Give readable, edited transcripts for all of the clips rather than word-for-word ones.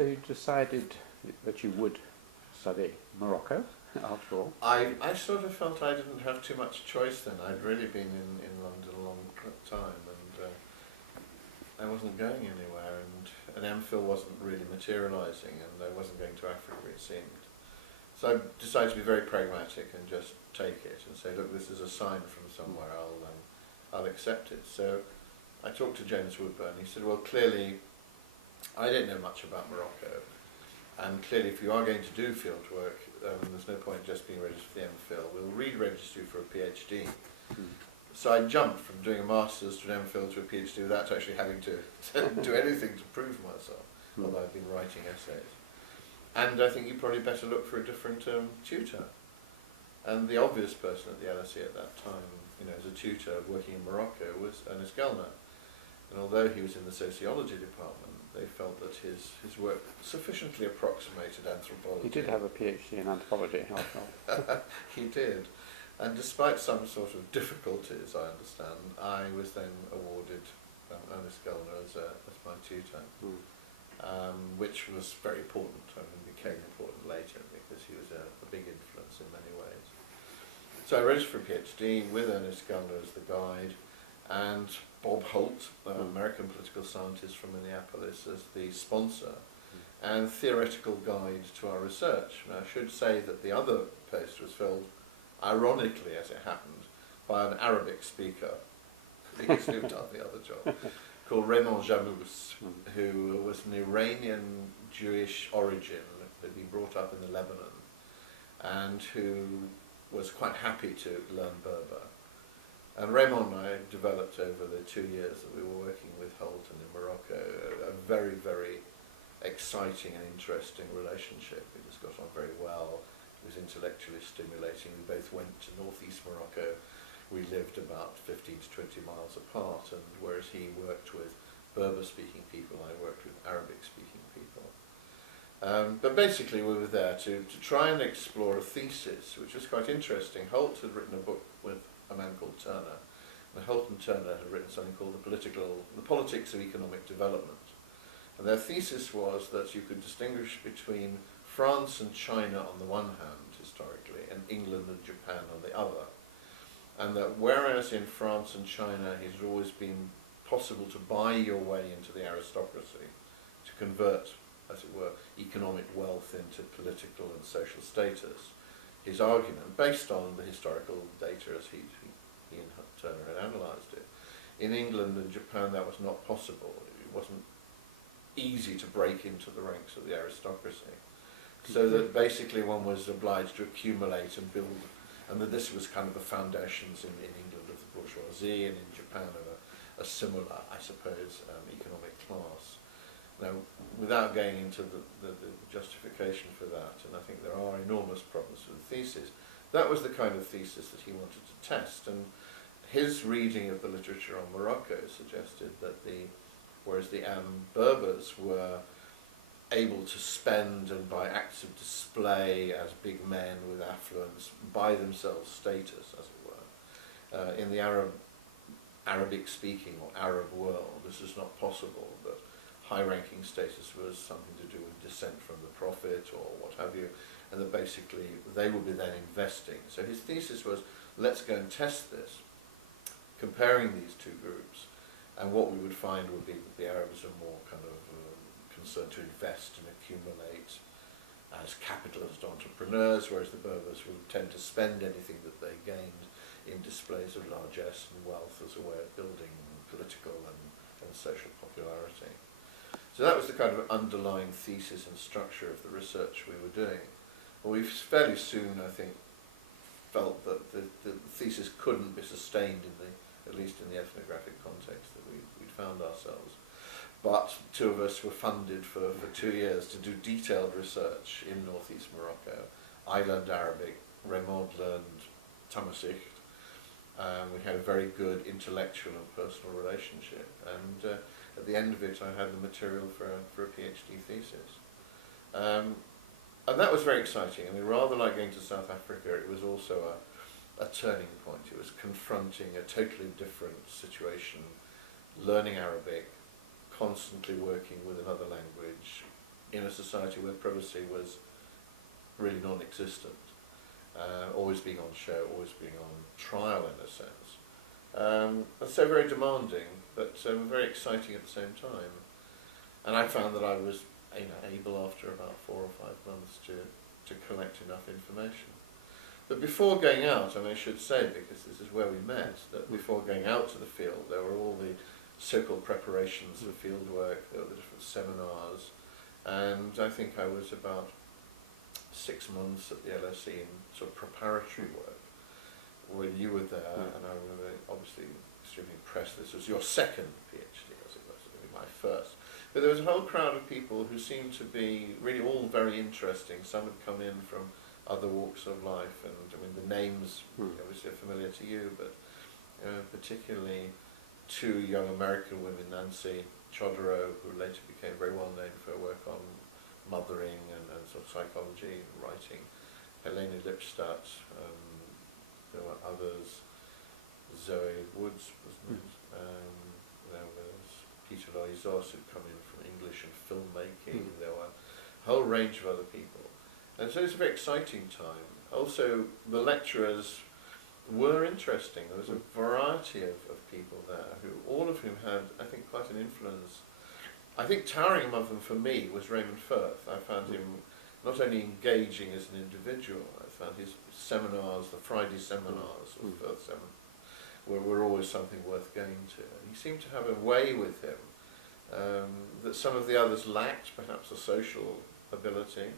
So you decided that you would study Morocco, after all. I sort of felt I didn't have too much choice then. I'd really been in London a long time, and I wasn't going anywhere, and an MPhil wasn't really materialising, and I wasn't going to Africa, it seemed. So I decided to be very pragmatic and just take it and say, look, this is a sign from somewhere, I'll accept it. So I talked to James Woodburn. He said, well, clearly I don't know much about Morocco, and clearly if you are going to do field work, there's no point just being registered for the MPhil. We'll re-register you for a PhD. So I jumped from doing a master's to an MPhil to a PhD without actually having to do anything to prove myself, although I've been writing essays. And I think you probably better look for a different tutor. And the obvious person at the LSE at that time, as a tutor working in Morocco, was Ernest Gellner. And although he was in the sociology department, they felt that his work sufficiently approximated anthropology. He did have a PhD in anthropology, after all. He did. And despite some sort of difficulties, I understand, I was then awarded Ernest Gellner as my tutor, which was very important. I mean, became important later because he was a big influence in many ways. So I registered for a PhD with Ernest Gellner as the guide, and Bob Holt, an American political scientist from Minneapolis, as the sponsor and theoretical guide to our research. And I should say that the other post was filled, ironically as it happened, by an Arabic speaker, because who'd done the other job, called Raymond Jamous, who was an Iranian Jewish origin, had been brought up in the Lebanon, and who was quite happy to learn Berber. And Raymond and I developed over the 2 years that we were working with Holt and in Morocco a very, very exciting and interesting relationship. We just got on very well. It was intellectually stimulating. We both went to northeast Morocco. We lived about 15 to 20 miles apart, and whereas he worked with Berber-speaking people, I worked with Arabic-speaking people. But basically we were there to try and explore a thesis, which was quite interesting. Holt had written a book with a man called Turner, and Holt and Turner had written something called the Politics of Economic Development. And their thesis was that you could distinguish between France and China on the one hand, historically, and England and Japan on the other. And that whereas in France and China it has always been possible to buy your way into the aristocracy, to convert, as it were, economic wealth into political and social status, his argument, based on the historical data as he and Turner had analysed it, in England and Japan that was not possible. It wasn't easy to break into the ranks of the aristocracy. So that basically one was obliged to accumulate and build, and that this was kind of the foundations in England of the bourgeoisie, and in Japan of a similar, I suppose, economic class. Now, without going into the justification for that, and I think there are enormous problems with the thesis, that was the kind of thesis that he wanted to test, and his reading of the literature on Morocco suggested that whereas the Berbers were able to spend and by acts of display as big men with affluence, buy themselves status, as it were, in the Arabic-speaking or Arab world, this is not possible, but high-ranking status was something to do with descent from the Prophet or what have you, and that basically they would be then investing. So his thesis was, let's go and test this, comparing these two groups, and what we would find would be that the Arabs are more kind of concerned to invest and accumulate as capitalist entrepreneurs, whereas the Berbers would tend to spend anything that they gained in displays of largesse and wealth as a way of building political and social popularity. So that was the kind of underlying thesis and structure of the research we were doing. Well, we fairly soon, I think, felt that the thesis couldn't be sustained at least in the ethnographic context that we'd found ourselves. But two of us were funded for 2 years to do detailed research in northeast Morocco. I learned Arabic, Raymond learned Tamashight. We had a very good intellectual and personal relationship, and at the end of it I had the material for a PhD thesis. And that was very exciting. I mean, rather like going to South Africa, it was also a turning point. It was confronting a totally different situation, learning Arabic, constantly working with another language, in a society where privacy was really non-existent, always being on show, always being on trial in a sense. And so very demanding, but very exciting at the same time. And I found that I was able after about 4 or 5 months to collect enough information. But before going out, and I should say, because this is where we met, that before going out to the field, there were all the so-called preparations for field work, there were the different seminars, and I think I was about 6 months at the LSE in sort of preparatory work, when you were there, and I remember obviously extremely impressed. This was your second PhD, as it was, my first. But there was a whole crowd of people who seemed to be really all very interesting. Some had come in from other walks of life, and I mean the names obviously are familiar to you, but particularly 2 young American women, Nancy Chodorow, who later became very well known for her work on mothering and sort of psychology and writing, Helene Lipstadt, there were others, Zoe Woods, wasn't it? There was Peter Loizos, who'd come in from English and filmmaking. There were a whole range of other people. And so it's a very exciting time. Also, the lecturers were interesting. There was a variety of people there, who all of whom had, I think, quite an influence. I think towering above them for me was Raymond Firth. I found him not only engaging as an individual, I found his seminars, the Friday seminars, or Firth seminars, were always something worth going to. And he seemed to have a way with him that some of the others lacked, perhaps a social ability.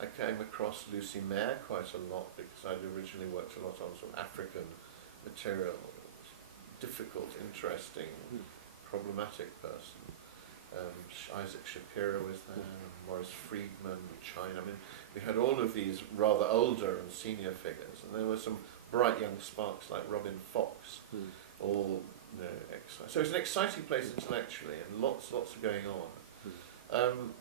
I came across Lucy Mayer quite a lot because I'd originally worked a lot on sort of African material. Difficult, interesting, problematic person. Isaac Shapiro was there, Morris Friedman, China. I mean, we had all of these rather older and senior figures, and there were some bright young sparks like Robin Fox, all so it's an exciting place intellectually, and lots are going on.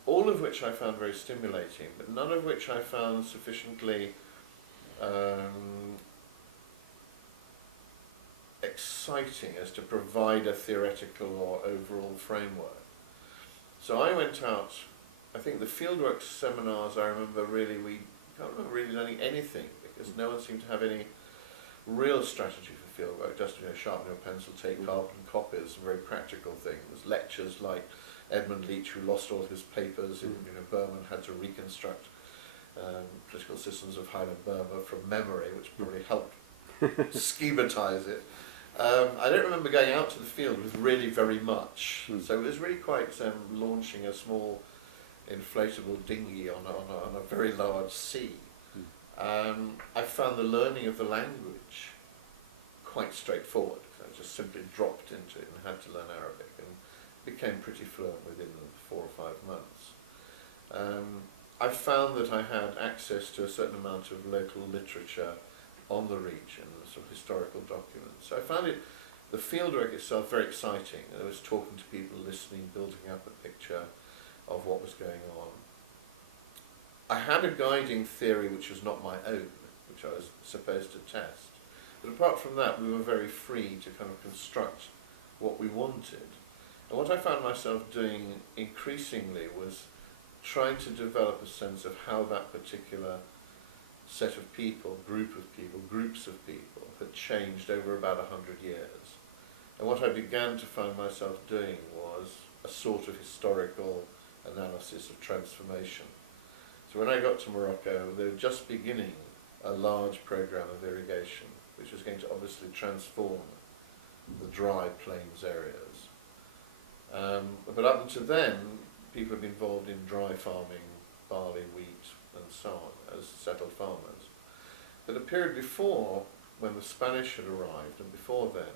All of which I found very stimulating, but none of which I found sufficiently exciting as to provide a theoretical or overall framework. So I went out, I think the fieldwork seminars, I remember really, we can't remember really learning anything, because no one seemed to have any real strategy for fieldwork, just sharpen your pencil, take carbon copies, very practical things. Lectures like Edmund Leach, who lost all his papers in Burma and had to reconstruct political systems of Highland Burma from memory, which probably helped schematize it. I don't remember going out to the field with really very much, so it was really quite launching a small inflatable dinghy on a very large sea. I found the learning of the language quite straightforward, because I just simply dropped into it and had to learn Arabic, and became pretty fluent within 4 or 5 months. I found that I had access to a certain amount of local literature on the region, sort of historical documents. So I found the fieldwork itself very exciting. I was talking to people, listening, building up a picture of what was going on. I had a guiding theory which was not my own, which I was supposed to test. But apart from that, we were very free to kind of construct what we wanted. And what I found myself doing increasingly was trying to develop a sense of how that particular set of people, groups of people, had changed over about 100 years. And what I began to find myself doing was a sort of historical analysis of transformation. So when I got to Morocco, they were just beginning a large program of irrigation, which was going to obviously transform the dry plains areas. But up until then, people had been involved in dry farming, barley, wheat, and so on, as settled farmers. But the period before, when the Spanish had arrived, and before then,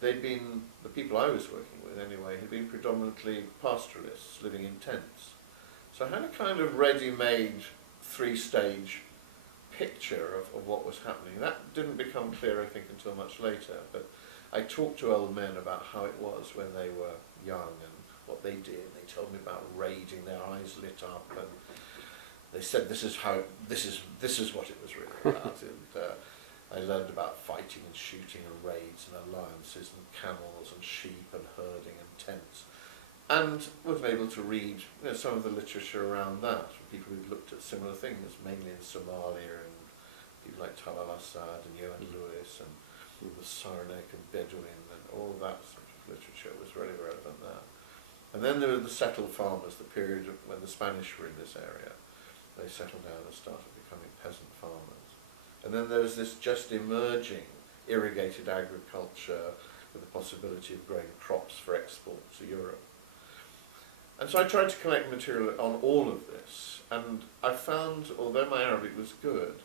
they'd been, the people I was working with anyway, had been predominantly pastoralists living in tents. So I had a kind of ready-made 3-stage picture of what was happening. That didn't become clear, I think, until much later, but I talked to old men about how it was when they were young and what they did. They told me about raiding, their eyes lit up, and they said this is what it was really about. And I learned about fighting and shooting and raids and alliances and camels and sheep and herding and tents. and was able to read some of the literature around that, from people who'd looked at similar things, mainly in Somalia, and people like Talal Assad and Johan Lewis and the Sarnak and Bedouin, and all that sort of literature was really relevant there. And then there were the settled farmers, the period when the Spanish were in this area. They settled down and started becoming peasant farmers. And then there was this just emerging irrigated agriculture with the possibility of growing crops for export to Europe. And so I tried to collect material on all of this, and I found, although my Arabic was good,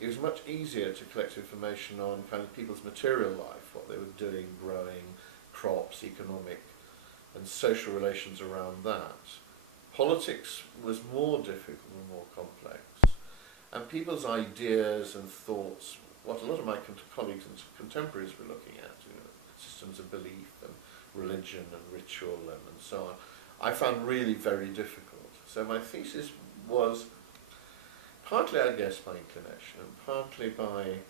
it was much easier to collect information on kind of people's material life, what they were doing, growing, crops, economic and social relations around that. Politics was more difficult and more complex, and people's ideas and thoughts, what a lot of my colleagues and contemporaries were looking at, systems of belief and religion and ritual and so on, I found really very difficult. So my thesis was partly, I guess, by inclination and partly by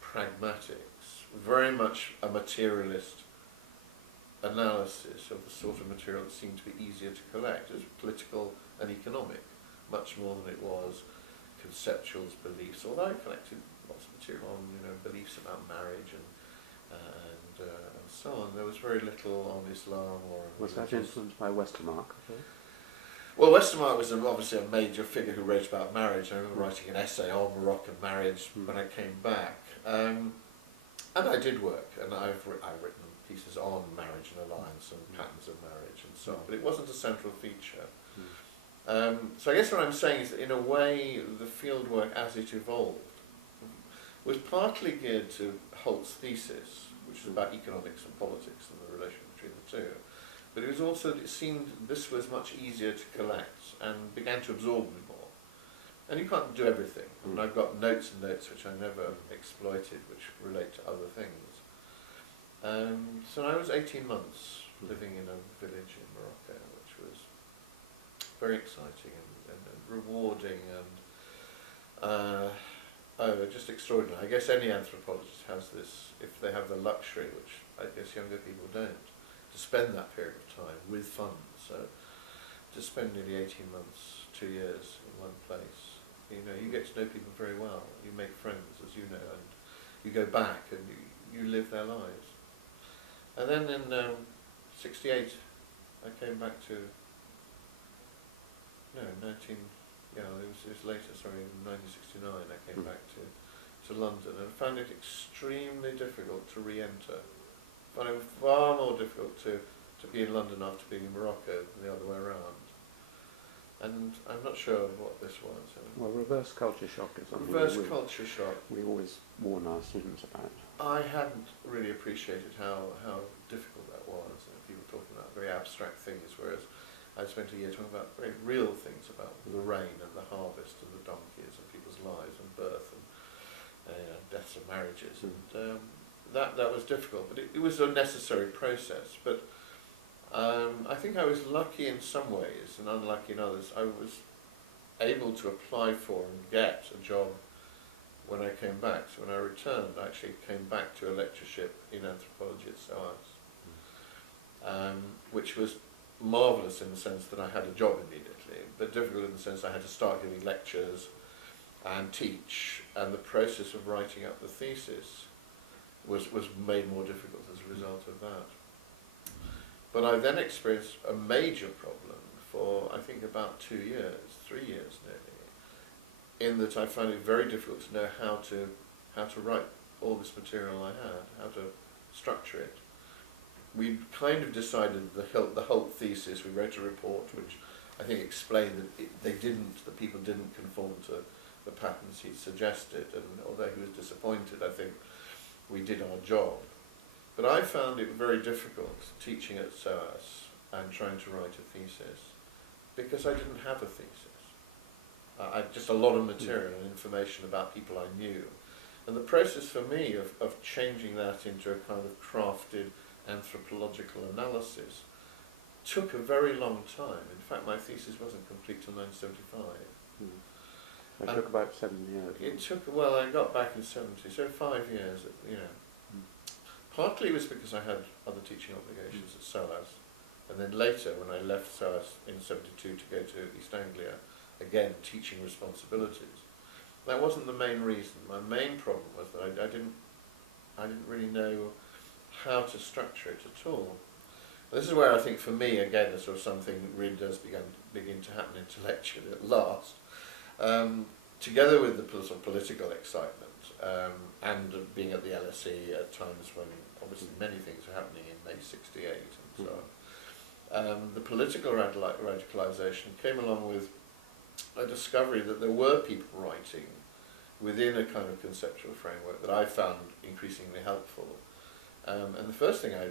pragmatics, very much a materialist analysis of the sort of material that seemed to be easier to collect. It was political and economic, much more than it was conceptuals, beliefs, although I collected lots of material on beliefs about marriage and so on. There was very little on Islam or... Was that influenced by Westermarck? Well, Westermarck was obviously a major figure who wrote about marriage. I remember writing an essay on Moroccan marriage when I came back. And I did work, and I've written pieces on marriage and alliance and patterns of marriage and so on, but it wasn't a central feature. So I guess what I'm saying is that in a way the fieldwork as it evolved was partly geared to Holt's thesis, which was about economics and politics and the relation between the two. But it was also, it seemed this was much easier to collect and began to absorb me more. And you can't do everything. I mean, I've got notes and notes which I never exploited, which relate to other things. So I was 18 months living in a village in Morocco, which was very exciting and rewarding and just extraordinary. I guess any anthropologist has this, if they have the luxury, which I guess younger people don't, to spend that period of time with funds. So to spend nearly 18 months, 2 years in one place, you get to know people very well, you make friends, as you know, and you go back and you live their lives. And then in 68 I came back to, it was later, sorry, in 1969 I came back to London and found it extremely difficult to re-enter. Found it far more difficult to be in London after being in Morocco than the other way around. And I'm not sure what this was. Well, reverse culture shock is something culture shock. We always warn our students about. I hadn't really appreciated how difficult that was. People were talking about very abstract things, whereas I spent a year talking about very real things about the rain and the harvest and the donkeys and people's lives and birth and deaths and marriages. And that was difficult, but it was a necessary process. But I think I was lucky in some ways and unlucky in others. I was able to apply for and get a job when I came back. So when I returned, I actually came back to a lectureship in anthropology at SOAS, which was marvellous in the sense that I had a job immediately, but difficult in the sense I had to start giving lectures and teach, and the process of writing up the thesis was made more difficult as a result of that. But I then experienced a major problem for, I think, about 2 years, 3 years nearly, in that I found it very difficult to know how to write all this material I had, how to structure it. We kind of decided the whole thesis. We wrote a report which I think explained that the people didn't conform to the patterns he suggested, and although he was disappointed, I think we did our job. But I found it very difficult teaching at SOAS and trying to write a thesis because I didn't have a thesis. I had just a lot of material and information about people I knew. And the process for me of changing that into a kind of crafted anthropological analysis took a very long time. In fact, my thesis wasn't complete till 1975. It took about 7 years. It took, well, I got back in 70, so 5 years, Partly it was because I had other teaching obligations at SOAS, And then later, when I left SOAS in 72 to go to East Anglia, again, teaching responsibilities. That wasn't the main reason. My main problem was that I didn't really know how to structure it at all. This is where I think, for me, again, the sort of something really does begin to happen intellectually at last. Together with the sort of political excitement and being at the LSE at times when obviously many things are happening in May '68 and so on. The political radicalisation came along with a discovery that there were people writing within a kind of conceptual framework that I found increasingly helpful. And the first thing I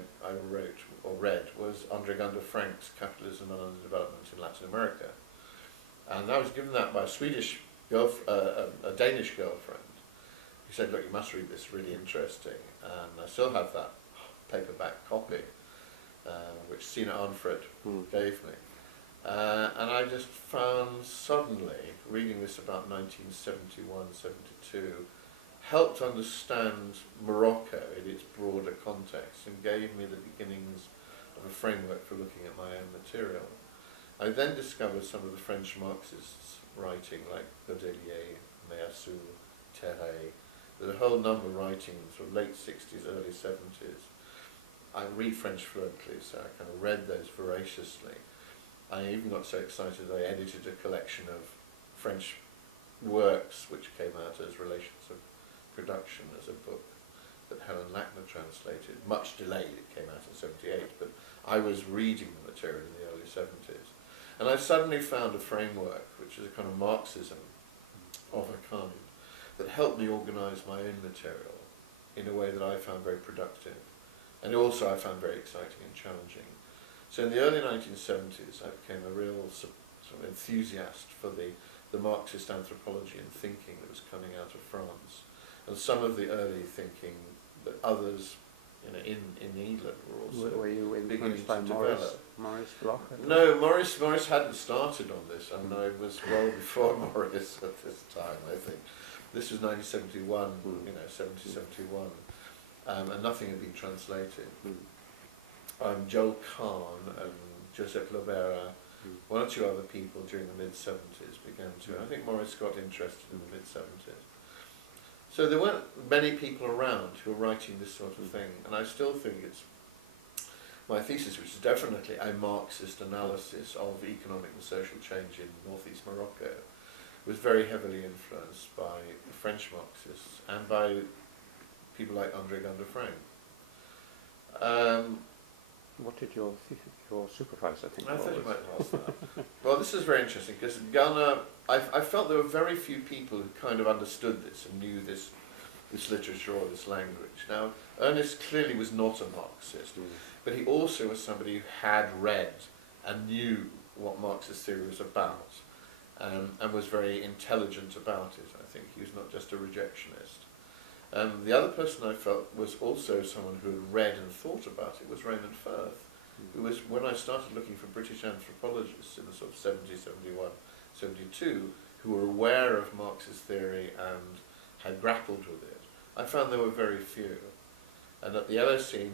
wrote or read was Andre Gunder Frank's Capitalism and Underdevelopment in Latin America. And I was given that by a Danish girlfriend. He said, look, you must read this, really interesting. And I still have that paperback copy, which Sina Arnfred gave me. And I just found suddenly, reading this about 1971, 72, helped understand Morocco in its broader context and gave me the beginnings of a framework for looking at my own material. I then discovered some of the French Marxists writing, like Godelier, Meillassoux, Terray. There's a whole number writing in sort of late 60s, early 70s. I read French fluently, so I kind of read those voraciously. I even got so excited I edited a collection of French works which came out as Relations of Production as a book that Helen Lackner translated. Much delayed, it came out in 78, but I was reading the material in the early 70s. And I suddenly found a framework, which is a kind of Marxism of a kind, that helped me organise my own material in a way that I found very productive. And also I found very exciting and challenging. So in the early 1970s, I became a real sort of enthusiast for the Marxist anthropology and thinking that was coming out of France. And some of the early thinking that others in England were also Were you beginning influenced by to develop. Maurice Bloch? No, Maurice hadn't started on this, and I was well before Maurice at this time, I think. This was 1971, 70, 71, and nothing had been translated. Joel Kahn and Joseph Lovera, one or two other people during the mid-70s began to, I think Maurice got interested in the mid-70s. So there weren't many people around who were writing this sort of thing, and I still think it's my thesis, which is definitely a Marxist analysis of economic and social change in northeast Morocco, was very heavily influenced by the French Marxists and by people like Andre Gunder Frank. What did your supervisor think? I of all thought you this? might ask that. Well, this is very interesting because Gunnar, I felt there were very few people who kind of understood this and knew this literature or this language. Now, Ernest clearly was not a Marxist, but he also was somebody who had read and knew what Marxist theory was about, and was very intelligent about it. I think he was not just a rejectionist. The other person I felt was also someone who had read and thought about it was Raymond Firth, who was, when I started looking for British anthropologists in the sort of 70, 71, 72, who were aware of Marxist theory and had grappled with it, I found there were very few. And at the LSE,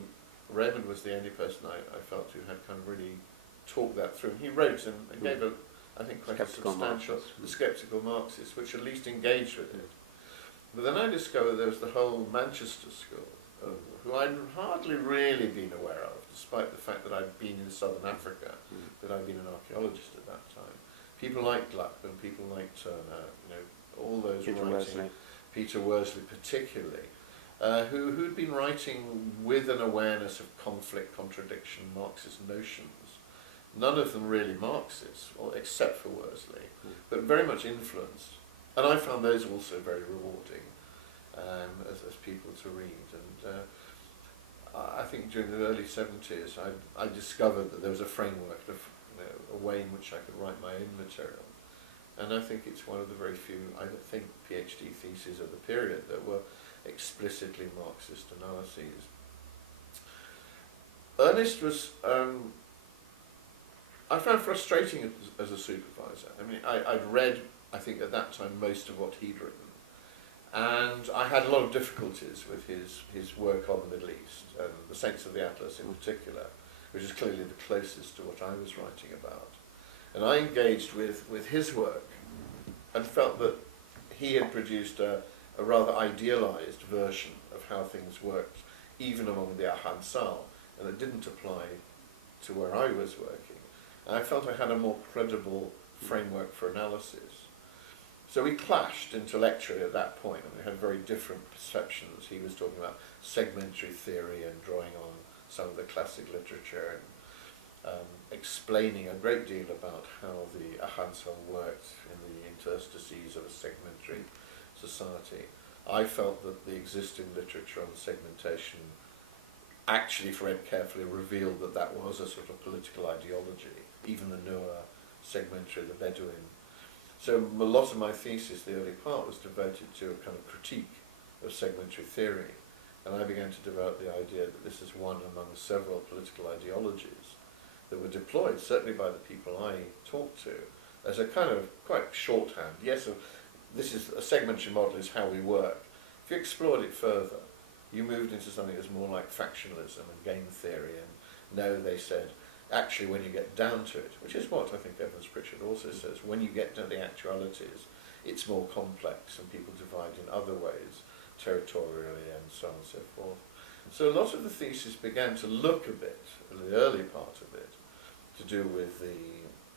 Raymond was the only person I felt who had kind of really talked that through. And he wrote and gave a, I think, quite Skeptical a substantial, Marxist. the Sceptical Marxist, which at least engaged with it. But then I discovered there was the whole Manchester school, who I'd hardly really been aware of, despite the fact that I'd been in southern Africa, that I'd been an archaeologist at that time. People like Gluckman, people like Turner, all those Peter writing, Worsley. Peter Worsley particularly, who'd been writing with an awareness of conflict, contradiction, Marxist notions. None of them really Marxists, except for Worsley, but very much influenced. And I found those also very rewarding as people to read. And I think during the early 70s I discovered that there was a framework, a way in which I could write my own material. And I think it's one of the very few, I think, PhD theses of the period that were explicitly Marxist analyses. Ernest was, I found frustrating as a supervisor. I mean, I'd read, I think at that time, most of what he'd written. And I had a lot of difficulties with his work on the Middle East, and the Saints of the Atlas in particular. which is clearly the closest to what I was writing about. And I engaged with his work and felt that he had produced a rather idealised version of how things worked, even among the Ahansal, and it didn't apply to where I was working. And I felt I had a more credible framework for analysis. So we clashed intellectually at that point, and we had very different perceptions. He was talking about segmentary theory and drawing on some of the classic literature and explaining a great deal about how the Ahansal worked in the interstices of a segmentary society. I felt that the existing literature on segmentation, actually, if read carefully, revealed that that was a sort of political ideology, even the Nuer segmentary, the Bedouin. So a lot of my thesis, the early part, was devoted to a kind of critique of segmentary theory, and I began to develop the idea that this is one among several political ideologies that were deployed, certainly by the people I talked to, as a kind of quite shorthand. Yes, this is a segmentary model is how we work. If you explored it further, you moved into something that's more like factionalism and game theory, and no, they said, actually when you get down to it, which is what I think Evans Pritchard also says, when you get to the actualities, it's more complex and people divide in other ways, territorially and so on and so forth. So a lot of the thesis began to look a bit, the early part of it, to do with the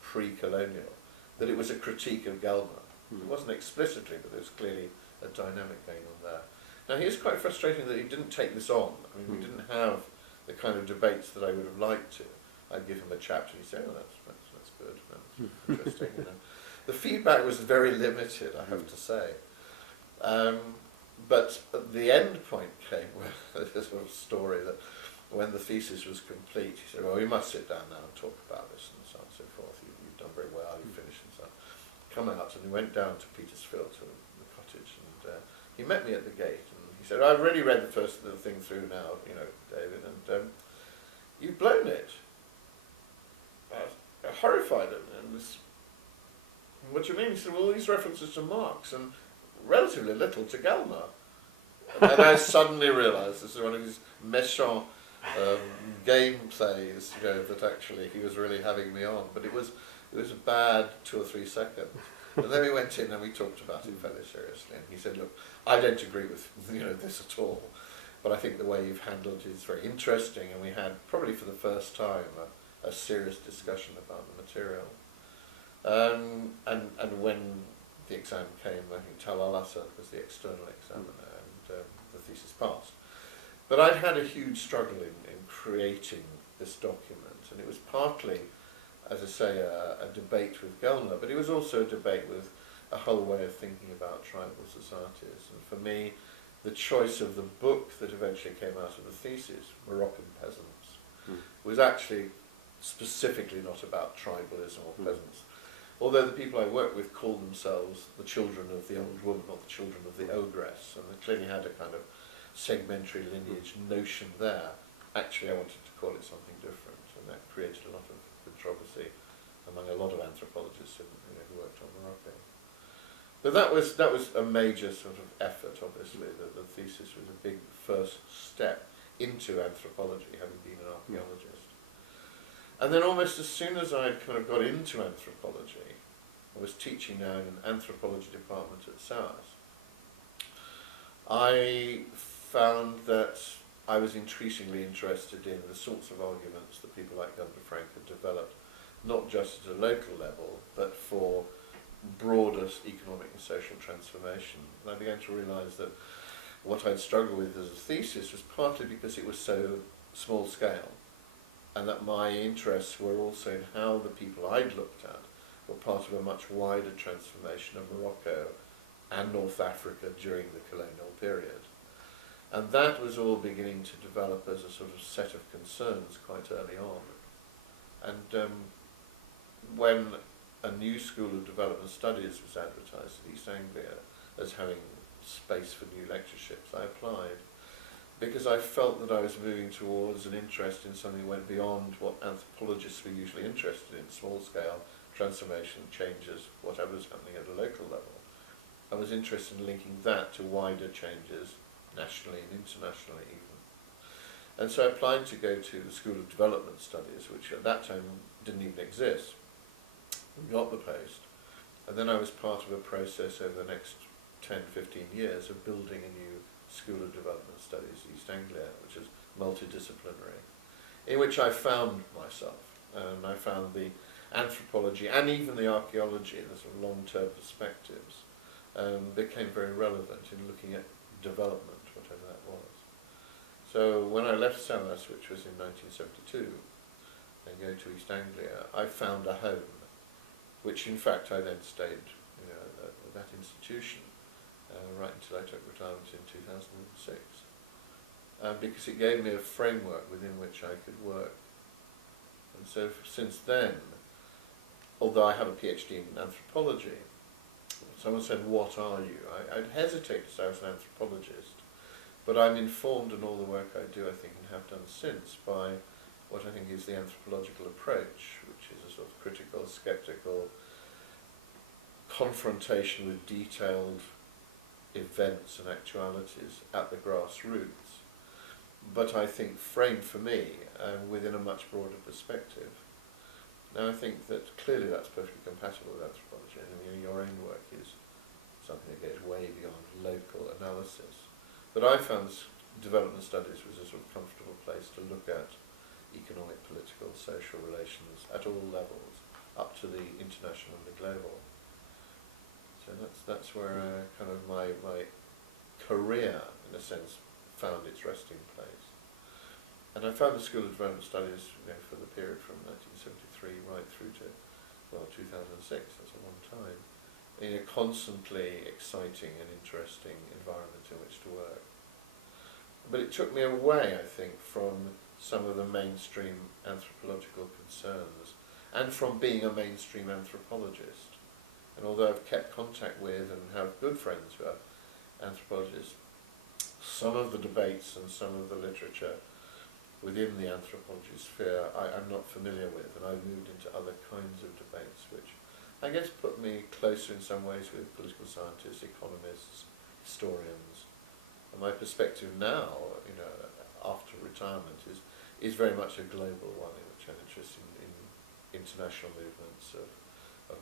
pre-colonial, that it was a critique of Gelma. It wasn't explicitly, but there was clearly a dynamic going on there. Now here's quite frustrating that he didn't take this on. I mean, we didn't have the kind of debates that I would have liked to. I'd give him a chapter and he'd say, oh, that's good, that's interesting. You know. The feedback was very limited, I have to say. But the end point came with this sort of story that when the thesis was complete, he said, well, we must sit down now and talk about this and so on and so forth. You've done very well, you've finished and so on. Come out, and we went down to Petersfield to the cottage, and he met me at the gate, and he said, I've already read the first thing through now, you know, David, and you've blown it. I horrified him, and was, what do you mean? He said, well, all these references to Marx, and relatively little to Gelma. And I suddenly realised this is one of these méchant game plays, you know, that actually he was really having me on, but it was a bad 2 or 3 seconds. And then we went in and we talked about it fairly seriously, and he said, look, I don't agree with, you know, this at all, but I think the way you've handled it is very interesting, and we had, probably for the first time, a serious discussion about the material. And when the exam came, I think Tal Al-Assad was the external examiner, and the thesis passed. But I'd had a huge struggle in creating this document, and it was partly, as I say, a debate with Gelner, but it was also a debate with a whole way of thinking about tribal societies. And for me, the choice of the book that eventually came out of the thesis, Moroccan Peasants, was actually specifically not about tribalism or peasants. Although the people I work with call themselves the children of the old woman or the children of the ogress, and they clearly had a kind of segmentary lineage notion there, actually I wanted to call it something different, and that created a lot of controversy among a lot of anthropologists who who worked on Morocco. But that was a major sort of effort, obviously. The thesis was a big first step into anthropology, having been an archaeologist. And then almost as soon as I kind of got into anthropology, I was teaching now in an anthropology department at SOAS, I found that I was increasingly interested in the sorts of arguments that people like Gunther Frank had developed, not just at a local level, but for broader economic and social transformation. And I began to realise that what I'd struggled with as a thesis was partly because it was so small scale, and that my interests were also in how the people I'd looked at were part of a much wider transformation of Morocco and North Africa during the colonial period. And that was all beginning to develop as a sort of set of concerns quite early on. And when a new school of development studies was advertised at East Anglia as having space for new lectureships, I applied, because I felt that I was moving towards an interest in something that went beyond what anthropologists were usually interested in, small-scale transformation, changes, whatever was happening at a local level. I was interested in linking that to wider changes, nationally and internationally even. And so I applied to go to the School of Development Studies, which at that time didn't even exist. Got the post, and then I was part of a process over the next 10, 15 years of building a new School of Development Studies, East Anglia, which is multidisciplinary, in which I found myself. I found the anthropology and even the archaeology, the sort of long-term perspectives, became very relevant in looking at development, whatever that was. So when I left SOAS, which was in 1972, and go to East Anglia, I found a home, which in fact I then stayed, at that institution right until I took retirement in 2006, because it gave me a framework within which I could work. And so since then, although I have a PhD in anthropology, someone said, "What are you?" I'd hesitate to say I was an anthropologist, but I'm informed in all the work I do, I think, and have done since, by what I think is the anthropological approach, which is a sort of critical, sceptical confrontation with detailed events and actualities at the grassroots, but I think framed for me within a much broader perspective. Now I think that clearly that's perfectly compatible with anthropology, and your own work is something that goes way beyond local analysis. But I found development studies was a sort of comfortable place to look at economic, political, social relations at all levels, up to the international and the global. So that's where kind of my career, in a sense, found its resting place. And I found the School of Development Studies, for the period from 1973 right through to 2006. That's a long time. In a constantly exciting and interesting environment in which to work. But it took me away, I think, from some of the mainstream anthropological concerns, and from being a mainstream anthropologist. And although I've kept contact with and have good friends who are anthropologists, some of the debates and some of the literature within the anthropology sphere I'm not familiar with, and I've moved into other kinds of debates, which I guess put me closer in some ways with political scientists, economists, historians. And my perspective now, after retirement, is very much a global one, in which I'm interested in international movements of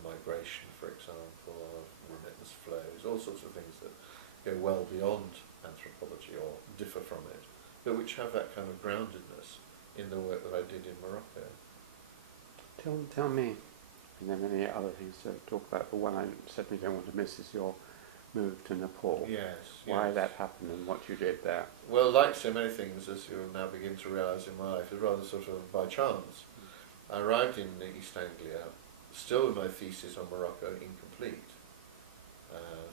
migration, for example, of remittance flows, all sorts of things that go well beyond anthropology or differ from it, but which have that kind of groundedness in the work that I did in Morocco. Tell me, and there are many other things to talk about, but one I certainly don't want to miss is your move to Nepal. Yes. Why that happened and what you did there. Well, like so many things, as you'll now begin to realise in my life, it's rather sort of by chance. I arrived in East Anglia, still with my thesis on Morocco incomplete,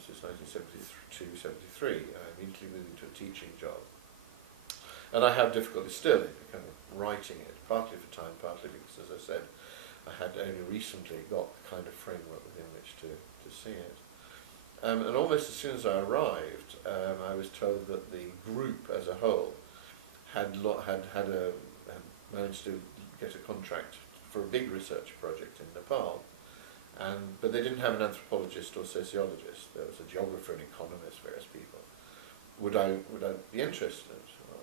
since 1972-73. I immediately moved into a teaching job. And I have difficulty still in kind of writing it, partly for time, partly because, as I said, I had only recently got the kind of framework within which to see it. And almost as soon as I arrived, I was told that the group as a whole had managed to get a contract for a big research project in Nepal, but they didn't have an anthropologist or sociologist. There was a geographer and economist, various people. Would I be interested?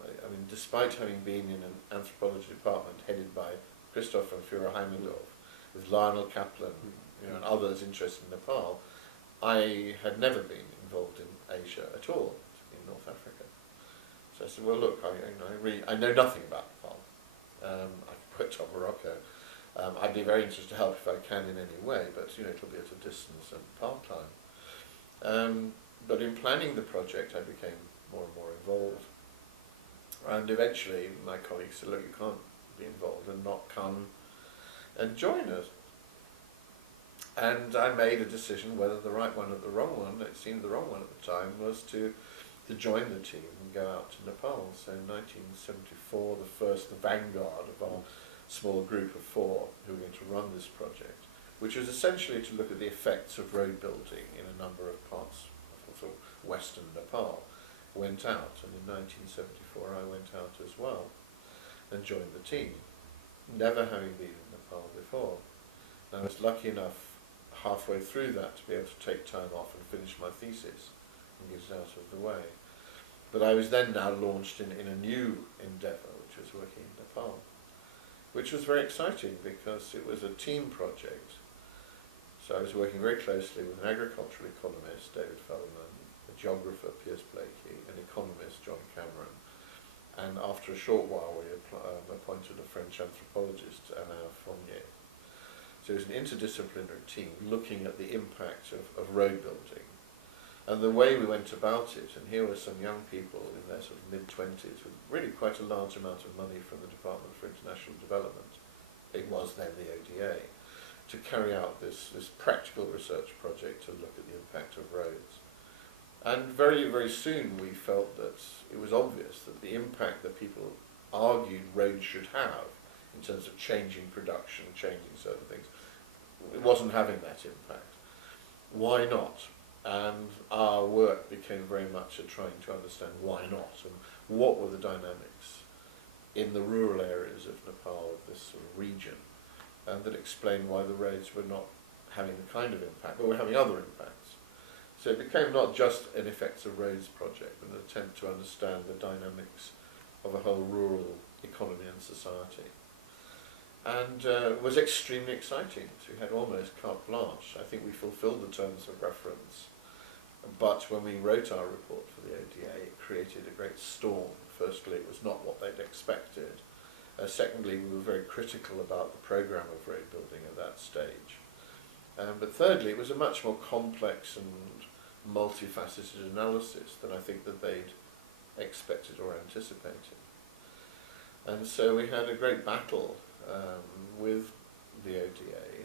I mean, despite having been in an anthropology department headed by Christoph von Führer-Heimendorf, with Lionel Kaplan and others interested in Nepal, I had never been involved in Asia at all, in North Africa. So I said, well, look, I know nothing about Nepal. I've worked on Morocco. I'd be very interested to help if I can in any way, but it'll be at a distance and part-time. But in planning the project, I became more and more involved. And eventually my colleagues said, look, you can't be involved and not come and join us. And I made a decision, whether the right one or the wrong one, it seemed the wrong one at the time, was to join the team and go out to Nepal. So in 1974, the vanguard of our small group of 4 who were going to run this project, which was essentially to look at the effects of road building in a number of parts of western Nepal, went out. And in 1974 I went out as well and joined the team, never having been in Nepal before. And I was lucky enough halfway through that to be able to take time off and finish my thesis and get it out of the way. But I was then now launched in a new endeavour, which working in Nepal, which was very exciting because it was a team project. So I was working very closely with an agricultural economist, David Feldman, a geographer, Piers Blakey, an economist, John Cameron, and after a short while we appointed a French anthropologist, Alain Fournier. So it was an interdisciplinary team looking at the impact of road building. And the way we went about it, and here were some young people in their sort of mid-20s with really quite a large amount of money from the Department for International Development, it was then the ODA, to carry out this practical research project to look at the impact of roads. And very, very soon we felt that it was obvious that the impact that people argued roads should have in terms of changing production, changing certain things, it wasn't having that impact. Why not? And our work became very much at trying to understand why not, and what were the dynamics in the rural areas of Nepal, of this sort of region, and that explained why the roads were not having the kind of impact, but were having other impacts. So it became not just an effects of roads project, but an attempt to understand the dynamics of a whole rural economy and society. And it was extremely exciting. So we had almost carte blanche. I think we fulfilled the terms of reference. But when we wrote our report for the ODA, it created a great storm. Firstly, it was not what they'd expected. Secondly, we were very critical about the programme of road building at that stage. But thirdly, it was a much more complex and multifaceted analysis than I think that they'd expected or anticipated. And so we had a great battle with the ODA.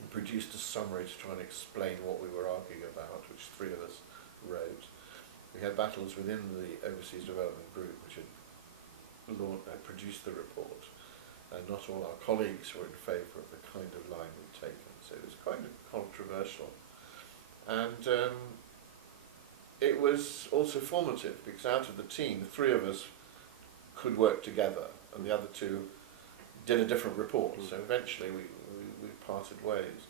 We produced a summary to try and explain what we were arguing about, which three of us wrote. We had battles within the Overseas Development Group, which had produced the report, and not all our colleagues were in favour of the kind of line we'd taken, so it was quite controversial. And it was also formative, because out of the team, the three of us could work together, and the other two did a different report, so eventually we parted ways.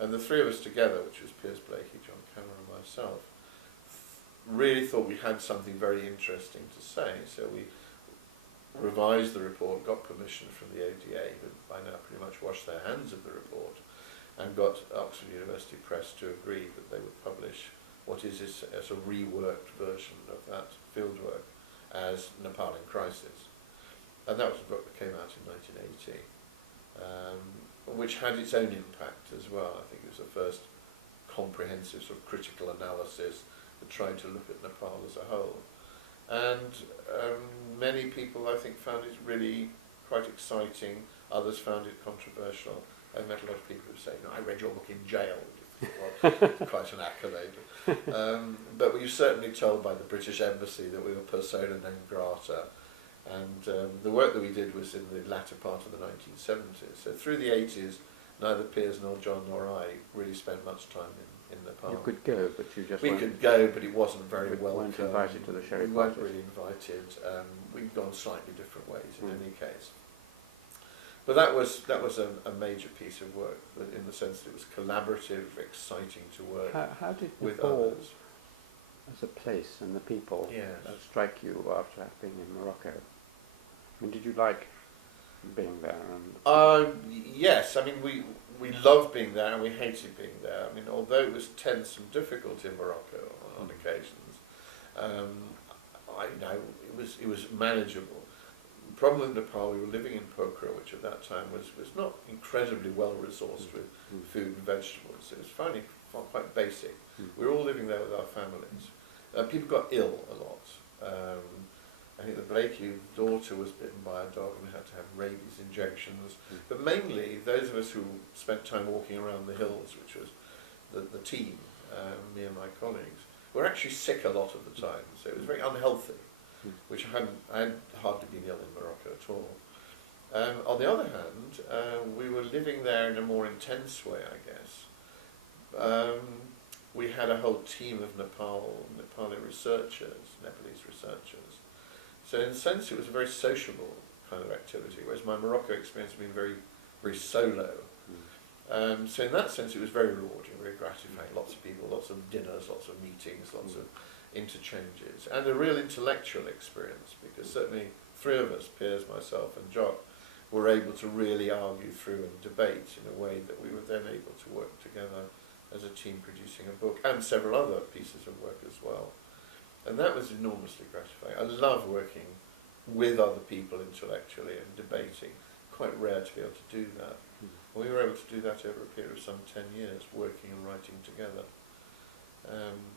And the three of us together, which was Piers Blakey, John Cameron and myself, really thought we had something very interesting to say, so we revised the report, got permission from the ODA, who by now pretty much washed their hands of the report, and got Oxford University Press to agree that they would publish what is a sort of reworked version of that fieldwork as Nepal in Crisis. And that was a book that came out in 1980, which had its own impact as well. I think it was the first comprehensive sort of critical analysis that tried to look at Nepal as a whole. And many people, I think, found it really quite exciting. Others found it controversial. I met a lot of people who say, "No, I read your book in jail." Well, quite an accolade. But we were certainly told by the British Embassy that we were persona non grata. And the work that we did was in the latter part of the 1970s. So through the 80s, neither Piers nor John nor I really spent much time in Nepal. You could go, but you just We could go, but it wasn't very welcome. We weren't invited to the sherry We parties. weren't really invited. We'd gone slightly different ways in any case. But that was a major piece of work, in the sense that it was collaborative, exciting to work How did with Nepal, others. as a place and the people, Yes. strike you after being in Morocco? I mean, did you like being there? Yes, I mean, we loved being there and we hated being there. I mean, although it was tense and difficult in Morocco on occasions, it was manageable. The problem with Nepal, we were living in Pokhara, which at that time was not incredibly well resourced with food and vegetables. It was finally quite basic. We were all living there with our families. People got ill a lot. I think the Blakey daughter was bitten by a dog and had to have rabies injections. But mainly, those of us who spent time walking around the hills, which was the team, me and my colleagues, were actually sick a lot of the time. So it was very unhealthy, which I had hardly been ill in Morocco at all. On the other hand, we were living there in a more intense way, I guess. We had a whole team of Nepali researchers, Nepalese researchers. So in a sense it was a very sociable kind of activity, whereas my Morocco experience had been very, very solo. So in that sense it was very rewarding, very gratifying. Lots of people, lots of dinners, lots of meetings, lots of interchanges, and a real intellectual experience, because certainly three of us, Piers, myself and Jock, were able to really argue through and debate in a way that we were then able to work together as a team producing a book, and several other pieces of work as well. And that was enormously gratifying. I love working with other people intellectually and debating. Quite rare to be able to do that. We were able to do that over a period of some 10 years, working and writing together.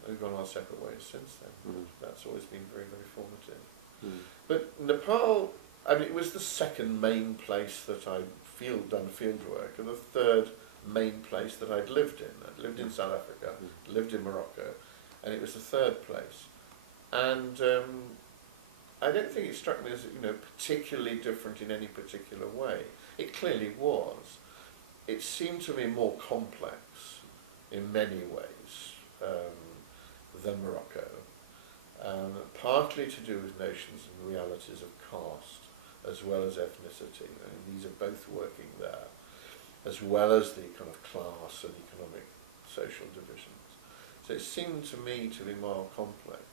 We've gone our separate ways since then. That's always been very, very formative. But Nepal, I mean, it was the second main place that I'd done field work, and the third main place that I'd lived in. I'd lived in South Africa, lived in Morocco, and it was the third place. And I don't think it struck me as, you know, particularly different in any particular way. It clearly was. It seemed to me more complex in many ways than Morocco, partly to do with notions and realities of caste as well as ethnicity. I mean, these are both working there, as well as the kind of class and economic social divisions. So it seemed to me to be more complex.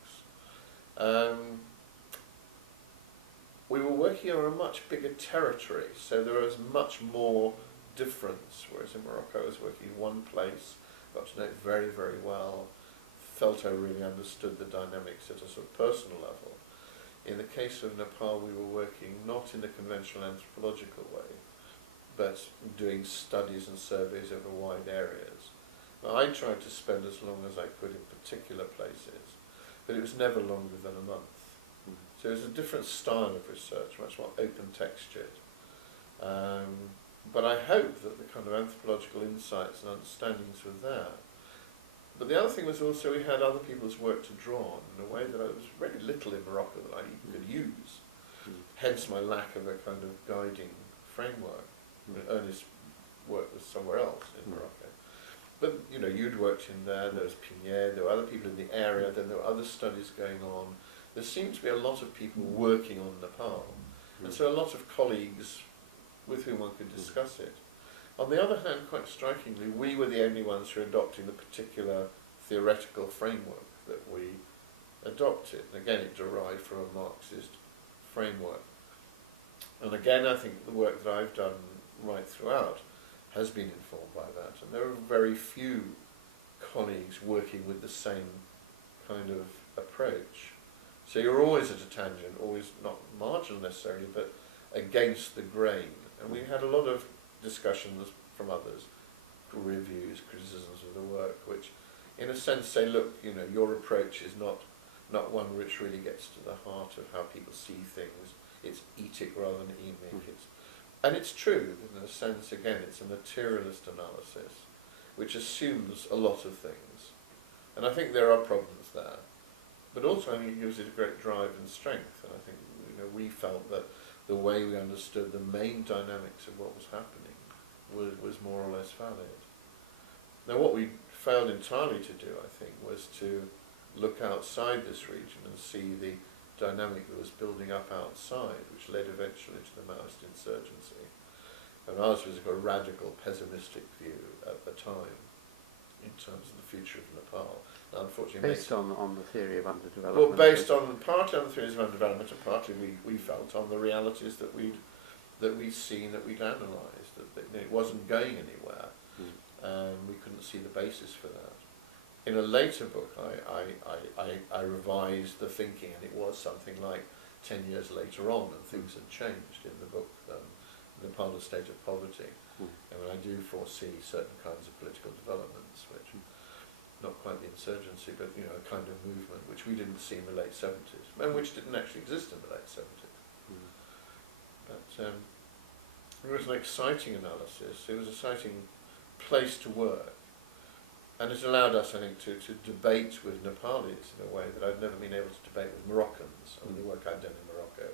We were working over a much bigger territory, so there was much more difference, whereas in Morocco I was working in one place, got to know it very, very well, felt I really understood the dynamics at a sort of personal level. In the case of Nepal, we were working not in the conventional anthropological way, but doing studies and surveys over wide areas. Now, I tried to spend as long as I could in particular places, but it was never longer than a month. So it was a different style of research, much more open-textured. But I hope that the kind of anthropological insights and understandings were there. But the other thing was also we had other people's work to draw on in a way that I was very little in Morocco that I even could use. Hence my lack of a kind of guiding framework. Ernest's work was somewhere else in Morocco. But, you know, you'd worked in there was Pinier, there were other people in the area, then there were other studies going on. There seemed to be a lot of people working on Nepal, and so a lot of colleagues with whom one could discuss it. On the other hand, quite strikingly, we were the only ones who were adopting the particular theoretical framework that we adopted. And again, it derived from a Marxist framework. And again, I think the work that I've done right throughout has been informed by that. And there are very few colleagues working with the same kind of approach. So you're always at a tangent, always not marginal necessarily, but against the grain. And we had a lot of discussions from others, reviews, criticisms of the work, which in a sense say, look, you know, your approach is not one which really gets to the heart of how people see things. It's etic rather than emic. And it's true, in a sense, again, it's a materialist analysis, which assumes a lot of things. And I think there are problems there. But also, I think it gives it a great drive and strength. And I think, you know, we felt that the way we understood the main dynamics of what was happening was more or less valid. Now, what we failed entirely to do, I think, was to look outside this region and see the dynamic that was building up outside, which led eventually to the Maoist insurgency. And ours was a radical, pessimistic view at the time in terms of the future of Nepal. Now, unfortunately, based on the theory of underdevelopment. Well, based on partly on the theories of underdevelopment, and partly we felt on the realities that we'd seen, that we'd analysed, that it wasn't going anywhere. We couldn't see the basis for that. In a later book, I revised the thinking, and it was something like 10 years later on, and things had changed in the book, Nepal, a State of Poverty. And I do foresee certain kinds of political developments, which, not quite the insurgency, but, you know, a kind of movement which we didn't see in the late 70s, and which didn't actually exist in the late 70s. But it was an exciting analysis. It was an exciting place to work. And it allowed us, I think, to debate with Nepalis in a way that I've never been able to debate with Moroccans. I mean, the work I'd done in Morocco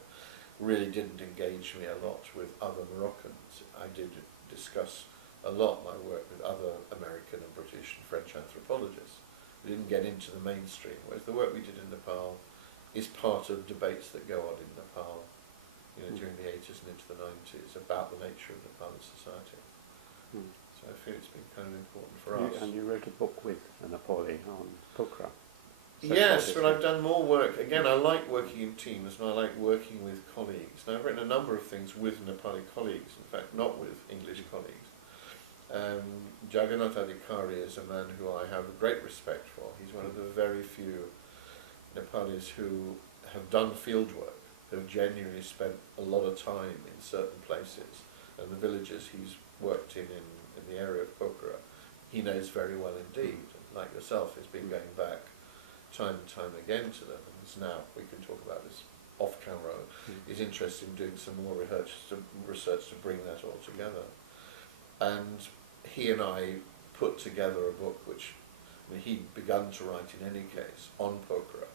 really didn't engage me a lot with other Moroccans. I did discuss a lot my work with other American and British and French anthropologists. We didn't get into the mainstream, whereas the work we did in Nepal is part of debates that go on in Nepal, you know, during the 80s and into the 90s about the nature of Nepali society. So I feel it's been kind of important for us. And you wrote a book with a Nepali on Pokhara. Yes, but I've done more work. Again, I like working in teams and I like working with colleagues. Now, I've written a number of things with Nepali colleagues, in fact, not with English colleagues. Jagannath Adhikari is a man who I have a great respect for. He's one of the very few Nepalis who have done field work, who have genuinely spent a lot of time in certain places. And the villages he's worked in the area of Pokhara, he knows very well indeed. And like yourself, has been going back time and time again to them. And it's now, we can talk about this off camera, he's interested in doing some more research to bring that all together. And he and I put together a book which he'd begun to write in any case on Pokhara,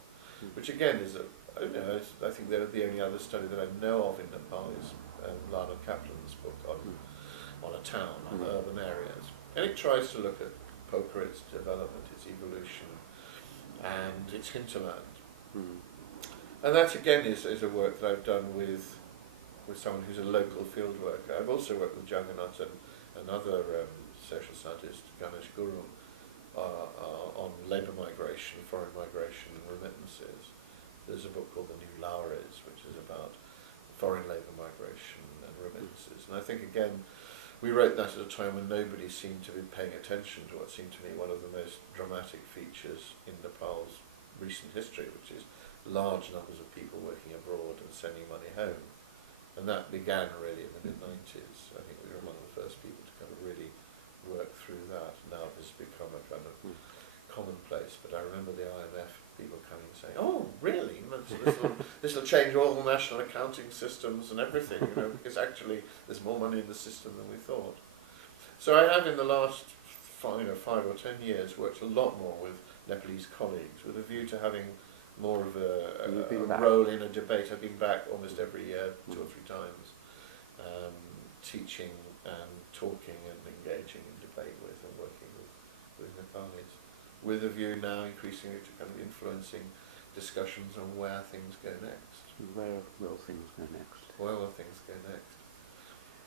which again is I think they're the only other study that I know of in Nepal is Lana Kaplan's book on a town, on urban areas. And it tries to look at Pokhara, its development, its evolution, and its hinterland. And that again is a work that I've done with someone who's a local field worker. I've also worked with Jagannath and another social scientist, Ganesh Guru, on labour migration, foreign migration and remittances. There's a book called The New Laures, which is about foreign labour migration and remittances. And I think again, we wrote that at a time when nobody seemed to be paying attention to what seemed to me one of the most dramatic features in Nepal's recent history, which is large numbers of people working abroad and sending money home. And that began really in the mid-90s. I think we were one of the first people to kind of really work through that. Now it's become a kind of commonplace, but I remember the IMF people coming and saying, "Oh, really? This will change all the national accounting systems and everything, because actually there's more money in the system than we thought." So I have in the last 5 or 10 years worked a lot more with Nepalese colleagues with a view to having more of a role in a debate. I've been back almost every year, 2 or 3 times, teaching and talking and engaging in debate with and working with Nepalis, with a view now increasingly to kind of influencing discussions on where things go next. Where will things go next? Where will things go next?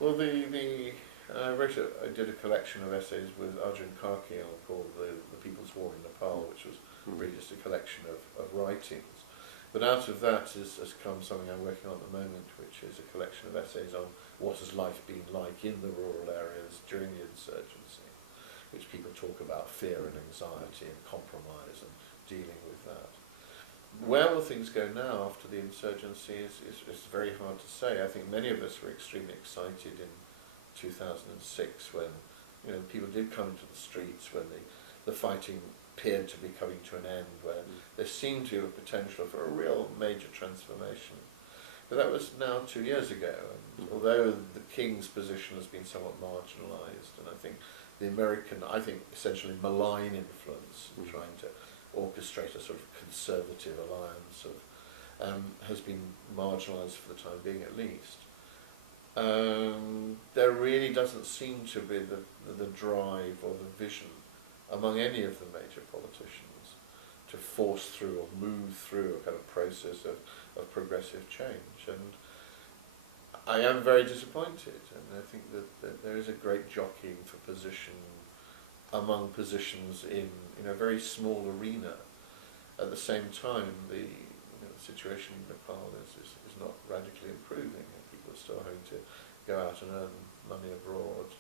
Well, I did a collection of essays with Arjun Karkeel called the People's War in Nepal, which was really just a collection of writings. But out of that has come something I'm working on at the moment, which is a collection of essays on what has life been like in the rural areas during the insurgency, which people talk about fear and anxiety and compromise and dealing with that. Where will things go now after the insurgency is very hard to say. I think many of us were extremely excited in 2006 when people did come into the streets, when the fighting appeared to be coming to an end, where there seemed to be a potential for a real major transformation. But that was now 2 years ago, and although the King's position has been somewhat marginalised, and I think the American, essentially malign influence, trying to orchestrate a sort of conservative alliance has been marginalised for the time being at least. There really doesn't seem to be the drive or the vision among any of the major politicians to force through or move through a kind of process of progressive change. And I am very disappointed, and I think that there is a great jockeying for position among positions in a very small arena. At the same time, the situation in Nepal is not radically improving. People are still having to go out and earn money abroad,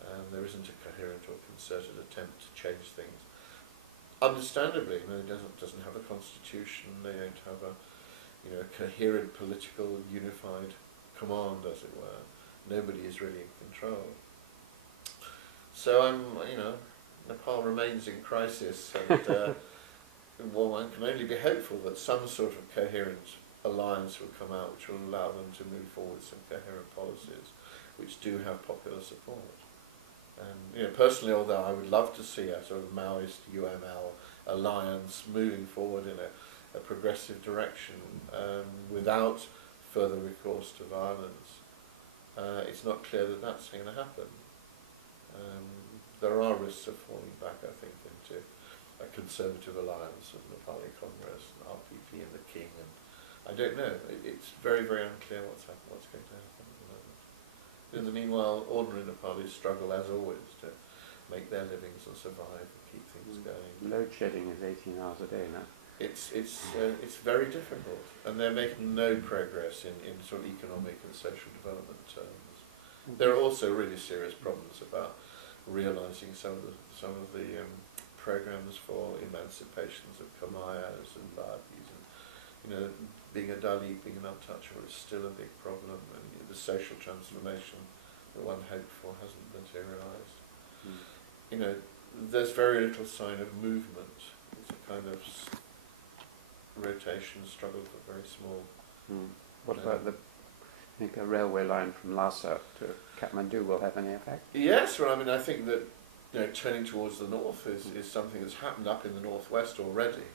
and there isn't a coherent or concerted attempt to change things. Understandably, it doesn't have a constitution. They don't have a coherent political unified command, as it were. Nobody is really in control. So Nepal remains in crisis, and one can only be hopeful that some sort of coherent alliance will come out which will allow them to move forward some coherent policies which do have popular support. And personally, although I would love to see a sort of Maoist UML alliance moving forward in a progressive direction without further recourse to violence, it's not clear that that's going to happen. There are risks of falling back, I think, into a conservative alliance of Nepali Congress and RPP and the King, and I don't know. It's very, very unclear what's going to happen at the moment. In the meanwhile, ordinary Nepalis struggle, as always, to make their livings and survive and keep things going. Load shedding is 18 hours a day now. it's very difficult, and they're making no progress in sort of economic and social development terms. There are also really serious problems about realising some of the programs for emancipations of Kamayas and Bhagis, and being a Dalit, being an untouchable is still a big problem, and the social transformation that one hoped for hasn't materialised. There's very little sign of movement. It's a kind of rotation, struggle for very small. What about I think a railway line from Lhasa to Kathmandu will have any effect? Yes, well, I mean, I think that turning towards the north is something that's happened up in the northwest already.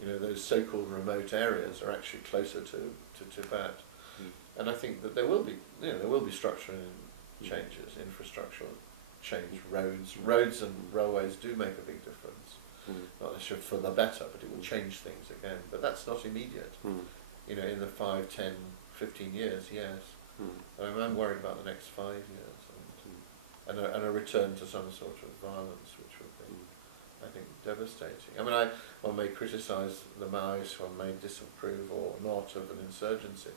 Those so-called remote areas are actually closer to Tibet, and I think that there will be structural changes, infrastructural change, roads and railways do make a big difference. Not necessarily for the better, but it will change things again. But that's not immediate. In the 5, 10, 15 years, yes. I'm worried about the next 5 years, and a return to some sort of violence, which would be, I think, devastating. I mean, one may criticise the Maoists, one may disapprove or not of an insurgency.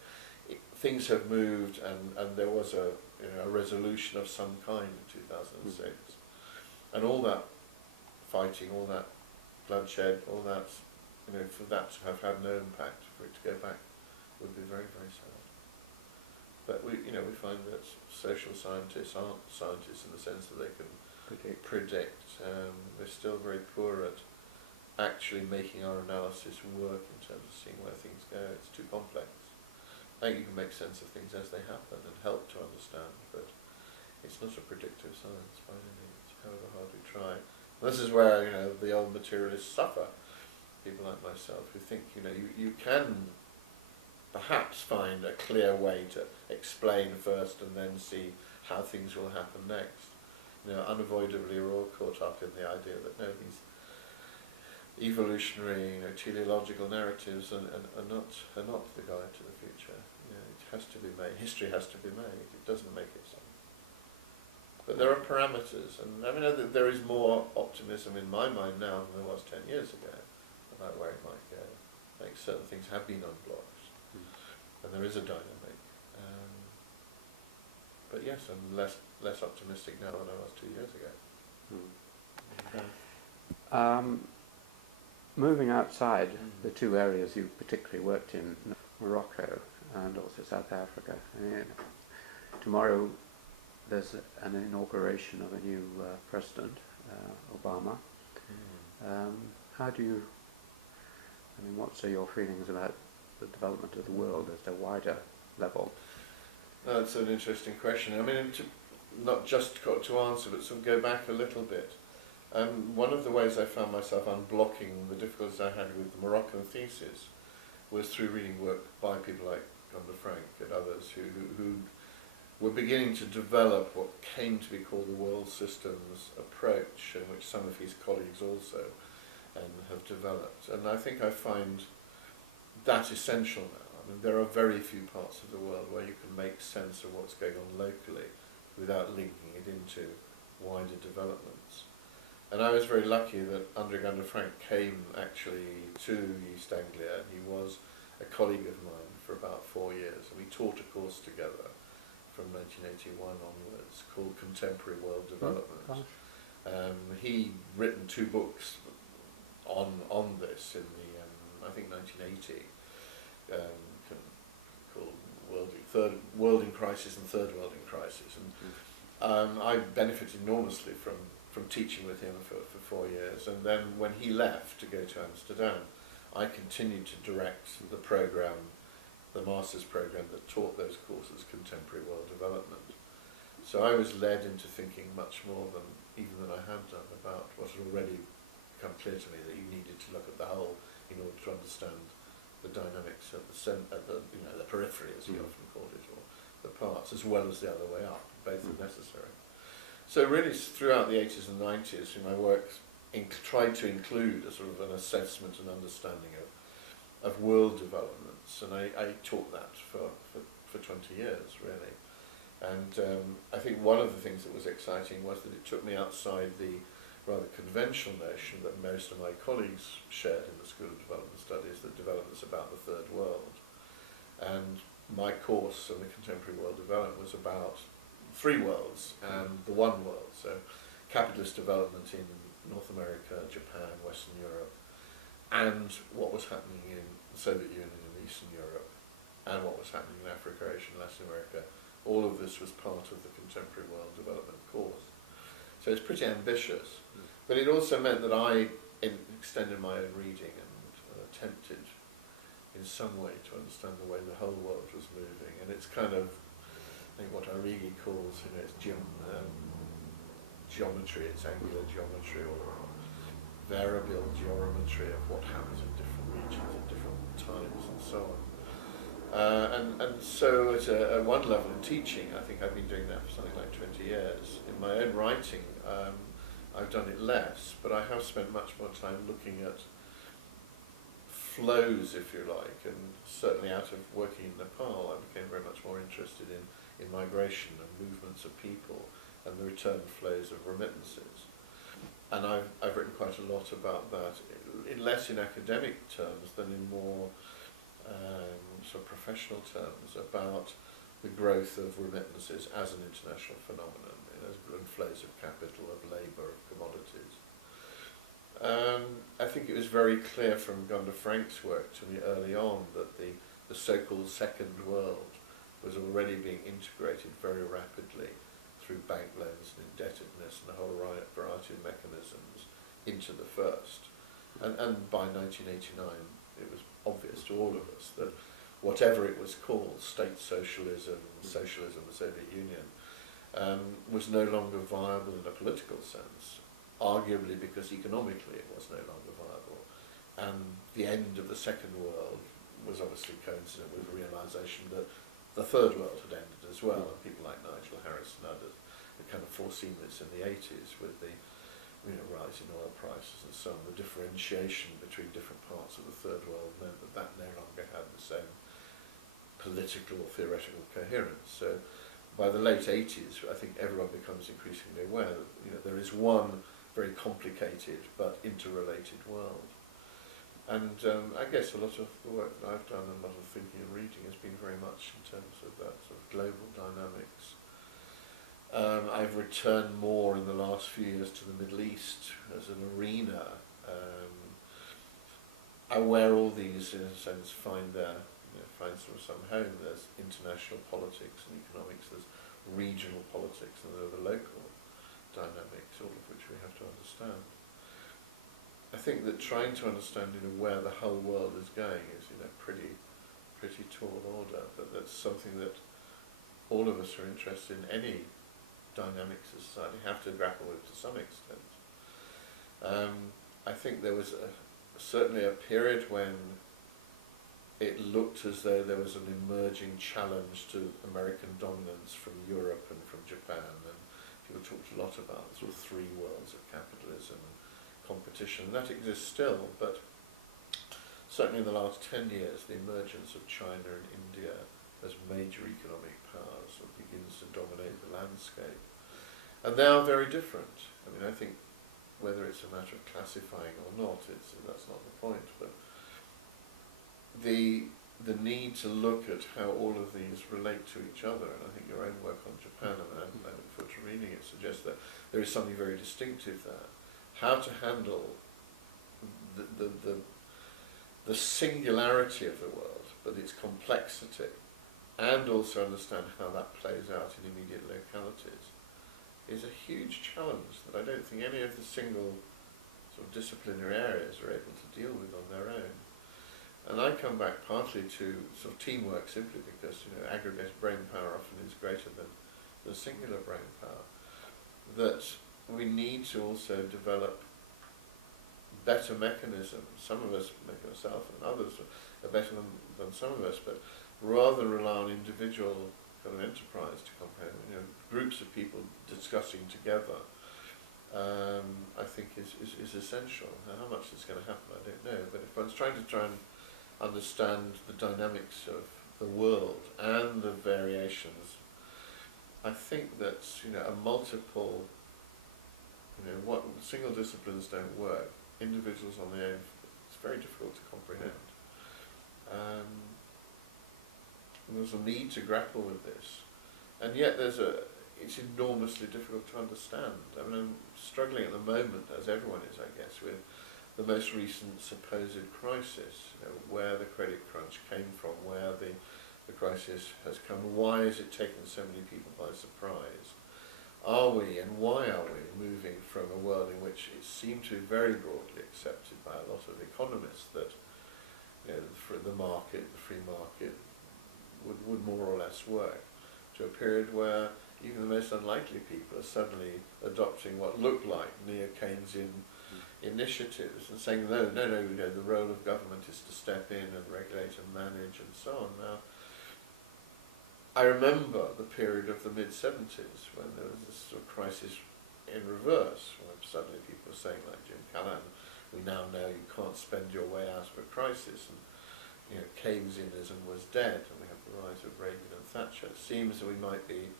Things have moved, and there was a resolution of some kind in 2006, and all that fighting, all that bloodshed, all that, for that to have had no impact, for it to go back, would be very, very sad. But we find that social scientists aren't scientists in the sense that they can predict. They're still very poor at actually making our analysis work in terms of seeing where things go. It's too complex. I think you can make sense of things as they happen and help to understand, but it's not a predictive science by any means, however hard we try. And this is where the old materialists suffer. People like myself who think you can perhaps find a clear way to explain first and then see how things will happen next. Unavoidably we're all caught up in the idea that these evolutionary, teleological narratives are not the guide to the future. It has to be made. History has to be made. It doesn't make itself. But there are parameters, and I mean there is more optimism in my mind now than there was 10 years ago about where it might go. Like certain things have been unblocked, and there is a dynamic. But yes, I'm less optimistic now than I was 2 years ago. Moving outside the two areas you particularly worked in, Morocco and also South Africa. Tomorrow there's an inauguration of a new president, Obama. What are your feelings about the development of the world at a wider level? That's an interesting question. I mean, not just to answer, but sort of go back a little bit. One of the ways I found myself unblocking the difficulties I had with the Moroccan thesis was through reading work by people like Gunder Frank and others who were beginning to develop what came to be called the world systems approach, and which some of his colleagues also have developed. And I think I find that essential now. I mean, there are very few parts of the world where you can make sense of what's going on locally without linking it into wider developments. And I was very lucky that Gunder Frank came actually to East Anglia. He was a colleague of mine for about 4 years, and we taught a course together from 1981 onwards called Contemporary World Development. He'd written 2 books on this in the I think 1980, called World in Crisis and Third World in Crisis, and I benefited enormously from teaching with him for 4 years, and then when he left to go to Amsterdam, I continued to direct the program, the master's program that taught those courses, Contemporary World Development. So I was led into thinking much more than I had done about what had already become clear to me, that you needed to look at the whole in order to understand the dynamics at the periphery, as he often called it, or the parts, as well as the other way up. Both are necessary. So really, throughout the 80s and 90s, my work tried to include a sort of an assessment and understanding of world developments, and I taught that for 20 years, really. And I think one of the things that was exciting was that it took me outside the rather conventional notion that most of my colleagues shared in the School of Development Studies, that development is about the third world. And my course on the contemporary world development was about three worlds and the one world. So capitalist development in North America, Japan, Western Europe, and what was happening in the Soviet Union and Eastern Europe, and what was happening in Africa, Asia and Latin America. All of this was part of the contemporary world development course. So it's pretty ambitious, but it also meant that I extended my own reading and attempted in some way to understand the way the whole world was moving. And it's kind of, I think, what Arrighi calls, it's geometry, it's angular geometry, or variable geometry of what happens in different regions at different times and so on. And so at one level in teaching, I think I've been doing that for something like 20 years. In my own writing, I've done it less, but I have spent much more time looking at flows, if you like, and certainly out of working in Nepal, I became very much more interested in migration and movements of people and the return flows of remittances. And I've written quite a lot about that, less in academic terms than in more sort of professional terms, about the growth of remittances as an international phenomenon, as flows of capital, of labour, of commodities. I think it was very clear from Gunder Frank's work to me early on that the so-called second world was already being integrated very rapidly through bank loans and indebtedness and a whole variety of mechanisms into the first. And by 1989 it was obvious to all of us that whatever it was called, state socialism, socialism, the Soviet Union, was no longer viable in a political sense, arguably because economically it was no longer viable. And the end of the second world was obviously coincident with the realisation that the third world had ended as well, and people like Nigel Harris and others had kind of foreseen this in the 80s with the rise in oil prices and so on. The differentiation between different parts of the third world meant that that no longer had the same political or theoretical coherence. So by the late 80s, I think everyone becomes increasingly aware that there is one very complicated but interrelated world. And I guess a lot of the work that I've done and a lot of thinking and reading has been very much in terms of that sort of global dynamics. I've returned more in the last few years to the Middle East as an arena, where all these, in a sense, find sort of some home. There's international politics and economics, there's regional politics, and there are the local dynamics, all of which we have to understand. I think that trying to understand where the whole world is going is pretty tall order, but that's something that all of us who are interested in any dynamics of society have to grapple with to some extent. I think there was certainly a period when it looked as though there was an emerging challenge to American dominance from Europe and from Japan, and people talked a lot about the sort of three worlds of capitalism and competition, and that exists still, but certainly in the last 10 years the emergence of China and India as major economic powers sort of begins to dominate the landscape. And they are very different. I think whether it's a matter of classifying or not, that's not the point, but the need to look at how all of these relate to each other, and I think your own work on Japan, I look forward to reading it, suggests that there is something very distinctive there. How to handle the singularity of the world, but its complexity, and also understand how that plays out in immediate localities, is a huge challenge that I don't think any of the single sort of disciplinary areas are able to deal with on their own. And I come back partly to sort of teamwork, simply because aggregate brain power often is greater than the singular brain power. That we need to also develop better mechanisms. Some of us, like myself and others, are better than some of us, but rather rely on individual kind of enterprise to comprehend. Groups of people discussing together, I think is essential. Now, how much is going to happen, I don't know. But if one's trying and understand the dynamics of the world and the variations, I think that a multiple what single disciplines don't work. Individuals on their own, it's very difficult to comprehend. And there's a need to grapple with this, and yet it's enormously difficult to understand. I mean, I'm struggling at the moment, as everyone is, I guess, with the most recent supposed crisis, where the credit crunch came from, where the crisis has come, why has it taken so many people by surprise? Are we, and why are we, moving from a world in which it seemed to be very broadly accepted by a lot of economists that the market, the free market, would more or less work, to a period where even the most unlikely people are suddenly adopting what look like neo-Keynesian initiatives and saying, no, the role of government is to step in and regulate and manage and so on. Now, I remember the period of the mid-70s when there was this sort of crisis in reverse, when suddenly people were saying, like Jim Callan, we now know you can't spend your way out of a crisis, and Keynesianism was dead, and we have the rise of Reagan and Thatcher. It seems that we might be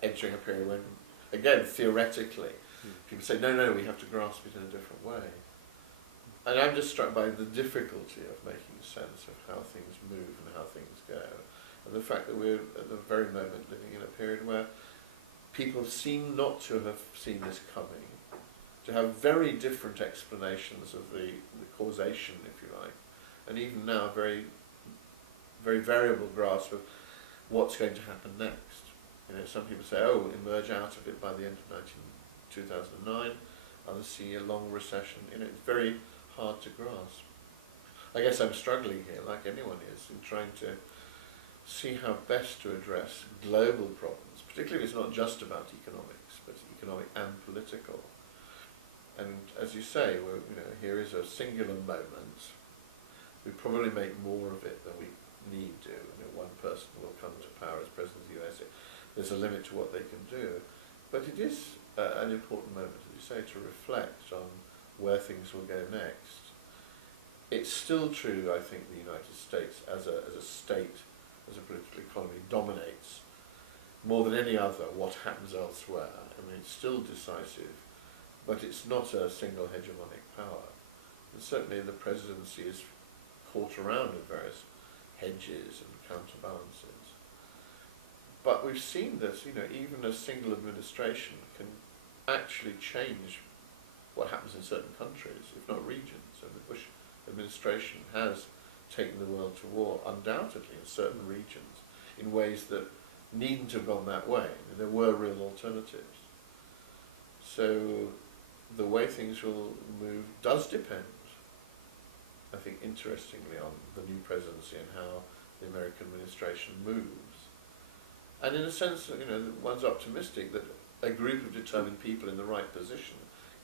entering a period when, again, theoretically, people say, no, we have to grasp it in a different way. And I'm just struck by the difficulty of making sense of how things move and how things go, and the fact that we're at the very moment living in a period where people seem not to have seen this coming, to have very different explanations of the causation, if you like, and even now a very, very variable grasp of what's going to happen next. Some people say, oh, we'll emerge out of it by the end of 2009, others see a long recession. It's very hard to grasp. I guess I'm struggling here, like anyone is, in trying to see how best to address global problems, particularly if it's not just about economics, but economic and political. And as you say, here is a singular moment. We probably make more of it than we need to. One person will come to power as president of the US. There's a limit to what they can do. But it is an important moment, as you say, to reflect on where things will go next. It's still true, I think, the United States as a state, as a political economy, dominates more than any other what happens elsewhere. I mean, it's still decisive, but it's not a single hegemonic power. And certainly the presidency is caught around in various hedges and counterbalances. But we've seen that, even a single administration can actually change what happens in certain countries, if not regions. And the Bush administration has taken the world to war, undoubtedly, in certain regions, in ways that needn't have gone that way. There were real alternatives. So the way things will move does depend, I think, interestingly, on the new presidency and how the American administration moves. And in a sense, one's optimistic that a group of determined people in the right position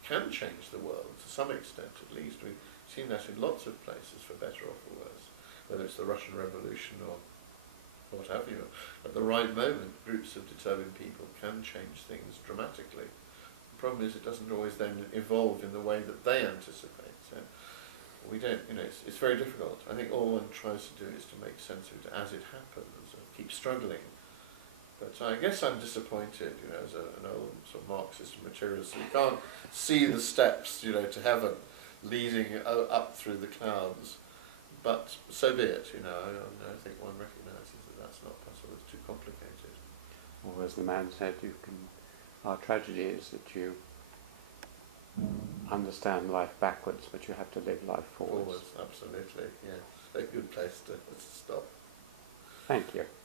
can change the world, to some extent at least. We've seen that in lots of places, for better or for worse, whether it's the Russian Revolution or what have you. At the right moment, groups of determined people can change things dramatically. The problem is it doesn't always then evolve in the way that they anticipate. So we don't, it's very difficult. I think all one tries to do is to make sense of it as it happens and keep struggling. But I guess I'm disappointed, as an old sort of Marxist materialist. We can't see the steps, to heaven leading up through the clouds. But so be it, I think one recognises that that's not possible, it's too complicated. Or as the man said, our tragedy is that you understand life backwards, but you have to live life forwards. Absolutely, yes. A good place to stop. Thank you.